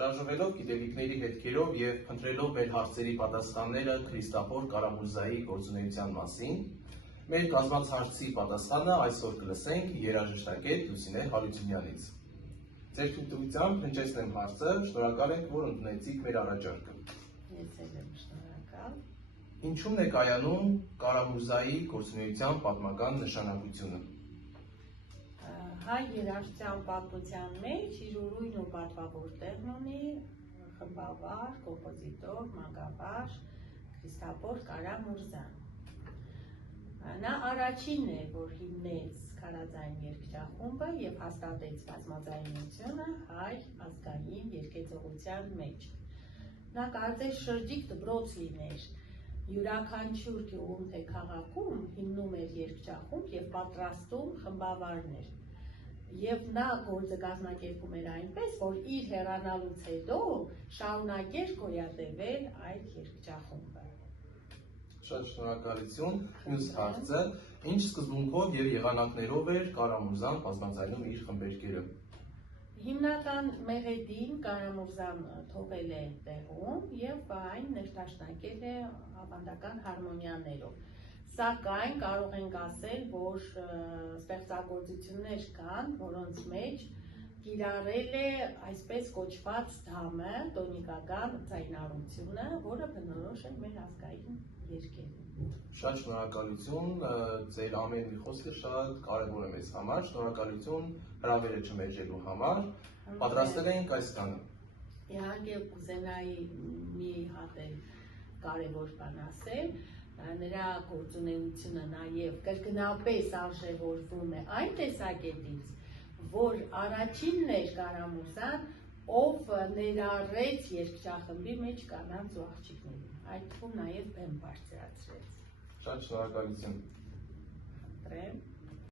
Շարժվելով գիտելիքների հետքերով և փնտրելով մեր հարցերի պատասխանները Քրիստաֆոր Կարամուրզայի գործունեության մասին, մեր կազմած հարցի պատասխանը այսօր կլսենք երաժշտագետ Լուսինե Հարությունյանից։ Ձեր թույլտվությամբ հնչեցնեմ հարցը, շնորհակալ ենք, որ ընդունեցիք մեր առաջարկը։ Ես եմ շնորհակալ։ Ինչու՞մն է կայանում Կարամուրզայի գործունեության պատմական նշանակությունը։ Հայ երաժշտության պատմության մեջ իր ուրույն ու պատվավոր տեղն ունի խմբավար, կոմպոզիտոր, մանկավար Քրիստաֆոր Կարամուրզան։ Նա առաջինն է, որ հիմնեց քարաձայն երգչախումբը և հաստատեց բազմաձայնությունը հայ ազգային երգեցողության մեջ։ Նա կարծես շրջիկ դպրոց լիներ, յուրաքանչյուր գյուղում թե քաղաքում հիմնում էր երգչախումբ և պատրաստում խմբավարներ։ Եվ նա գործը կազմակերպում էր այնպես, որ իր հեռանալուց հետո շարունակեր գոյատևել այդ երգչախումբը։ Շատ շնորհակալություն։ Մյուս հարցը, ինչ սկզբունքով և եղանակներով էր Կարամուրզան բազմաձայնում իր խմբերգերը։ Հիմնական մեղեդին Կարամուրզան թողել է տեղում և այն ներդաշնակել է ավանդական հարմոնիաներով։ Սակայն կարող ենք ասել, որ ստեղծագործություններ կան, որոնց մեջ կիրառել է այսպես կոչված դամը, տոնիկական ձայնառությունը, որը բնորոշ է մեր ազգային երգերին։ Շատ շնորհակալություն, ձեր ամեն մի խոսքը շատ կարևոր է մեզ համար, շնորհակալություն հրավերը չմերժելու համար, պատրաստել ենք այս տանը։ Իհարկե կուզենայի մի հատ կարևոր բան ասել, նրա գործունեությունը նաև կրկնապես արժևորվում է այն տեսակետից, որ առաջինն էր Կարամուրզան, ով ներառեց երգչախմբի մեջ կանանց ու աղջիկներին, այդ թվում նաև բեմ բարձրացրեց։ Շատ շնորհակալություն։ Խնդրեմ։